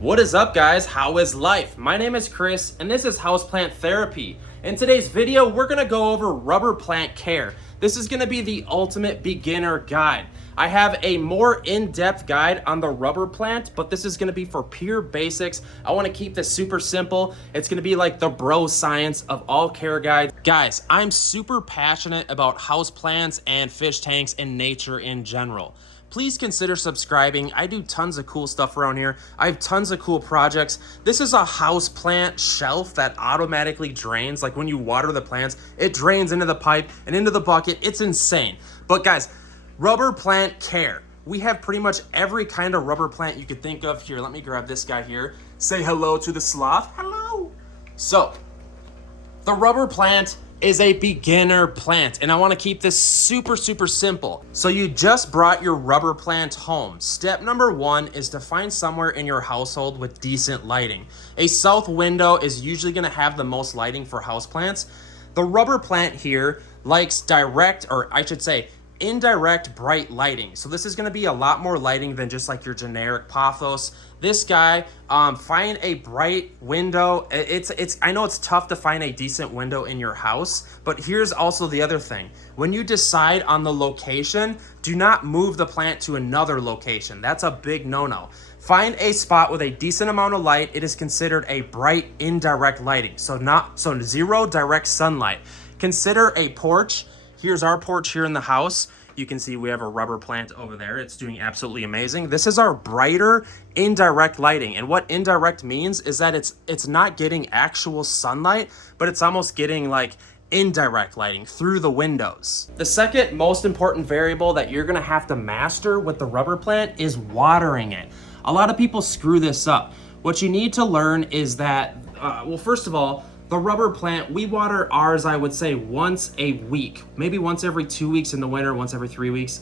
What is up, guys? How is life? My name is Chris and this is Houseplant Therapy. In today's video, we're gonna go over rubber plant care. This is gonna be the ultimate beginner guide. I have a more in-depth guide on the rubber plant, but this is gonna be for pure basics. I wanna keep this super simple. It's gonna be like the bro science of all care guides. Guys, I'm super passionate about houseplants and fish tanks and nature in general. Please consider subscribing. I do tons of cool stuff around here. I have tons of cool projects. This is a house plant shelf that automatically drains. Like when you water the plants, it drains into the pipe and into the bucket. It's insane. But guys, rubber plant care. We have pretty much every kind of rubber plant you could think of. Here, let me grab this guy here. Say hello to the sloth. Hello. So, the rubber plant is a beginner plant, and I want to keep this super simple. So you just brought your rubber plant home. Step number one is to find somewhere in your household with decent lighting. A south window is usually going to have the most lighting for houseplants. The rubber plant here likes direct, or I should say indirect bright lighting. So this is going to be a lot more lighting than just like your generic pothos. This guy, find a bright window. I know it's tough to find a decent window in your house, but here's also the other thing. When you decide on the location, do not move the plant to another location. That's a big no-no. Find a spot with a decent amount of light. It is considered a bright indirect lighting. So zero direct sunlight. Consider a porch. Here's our porch here in the house. You can see we have a rubber plant over there. It's doing absolutely amazing. This is our brighter indirect lighting. And what indirect means is that it's not getting actual sunlight, but it's almost getting like indirect lighting through the windows. The second most important variable that you're gonna have to master with the rubber plant is watering it. A lot of people screw this up. What you need to learn is that, well, first of all, the rubber plant, we water ours, I would say, once a week, maybe once every 2 weeks in the winter, once every 3 weeks.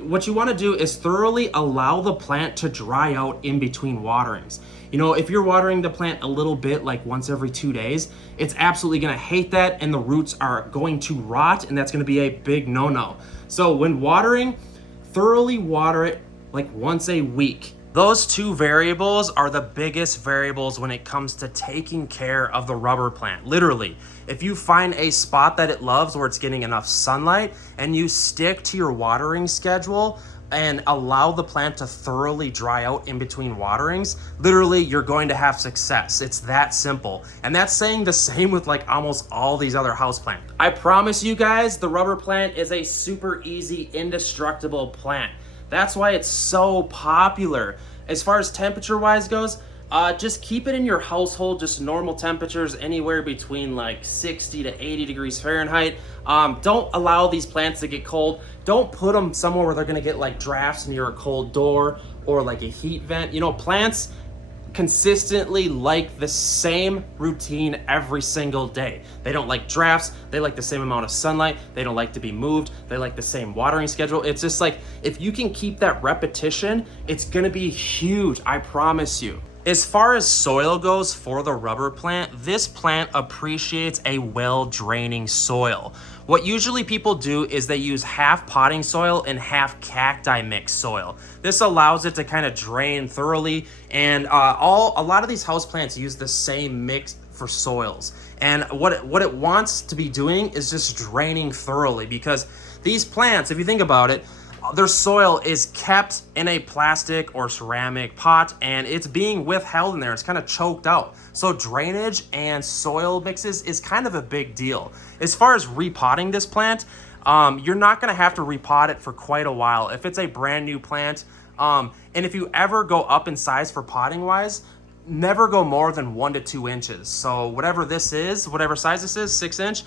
What you want to do is thoroughly allow the plant to dry out in between waterings. You know, if you're watering the plant a little bit, like once every 2 days, it's absolutely going to hate that, and the roots are going to rot, and that's going to be a big no-no. So when watering, thoroughly water it like once a week. Those two variables are the biggest variables when it comes to taking care of the rubber plant. Literally, if you find a spot that it loves where it's getting enough sunlight and you stick to your watering schedule and allow the plant to thoroughly dry out in between waterings, literally you're going to have success. It's that simple. And that's saying the same with like almost all these other houseplants. I promise you guys, the rubber plant is a super easy, indestructible plant. That's why it's so popular. As far as temperature-wise goes, just keep it in your household, just normal temperatures, anywhere between like 60 to 80 degrees Fahrenheit. Don't allow these plants to get cold. Don't put them somewhere where they're gonna get like drafts near a cold door or like a heat vent. You know, plants consistently like the same routine every single day. They don't like drafts. They like the same amount of sunlight. They don't like to be moved. They like the same watering schedule. It's just like, if you can keep that repetition, it's gonna be huge, I promise you. As far as soil goes for the rubber plant, this plant appreciates a well-draining soil. What usually people do is they use half potting soil and half cacti mix soil. This allows it to kind of drain thoroughly, and a lot of these houseplants use the same mix for soils. And what it wants to be doing is just draining thoroughly, because these plants, if you think about it, their soil is kept in a plastic or ceramic pot and it's being withheld in there. It's kind of choked out. So drainage and soil mixes is kind of a big deal. As far as repotting this plant, you're not going to have to repot it for quite a while. If it's a brand new plant, and if you ever go up in size for potting wise, never go more than 1 to 2 inches. So whatever this is, whatever size this is, 6 inch,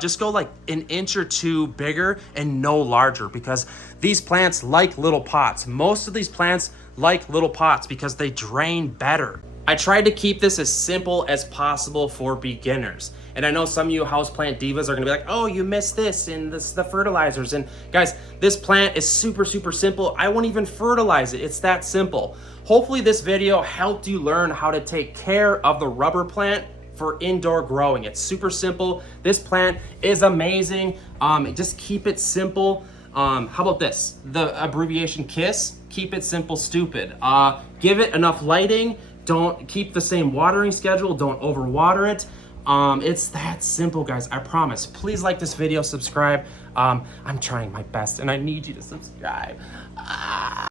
just go like an inch or two bigger and no larger, because these plants like little pots. Most of these plants like little pots because they drain better. I tried to keep this as simple as possible for beginners. And I know some of you houseplant divas are gonna be like, oh, you missed this and this, the fertilizers. And guys, this plant is super simple. I won't even fertilize it. It's that simple. Hopefully this video helped you learn how to take care of the rubber plant for indoor growing. It's super simple. This plant is amazing. Just keep it simple. How about this? The abbreviation KISS, keep it simple, stupid. Give it enough lighting, Don't keep the same watering schedule. Don't overwater it. It's that simple, guys. I promise. Please like this video, subscribe. I'm trying my best, and I need you to subscribe.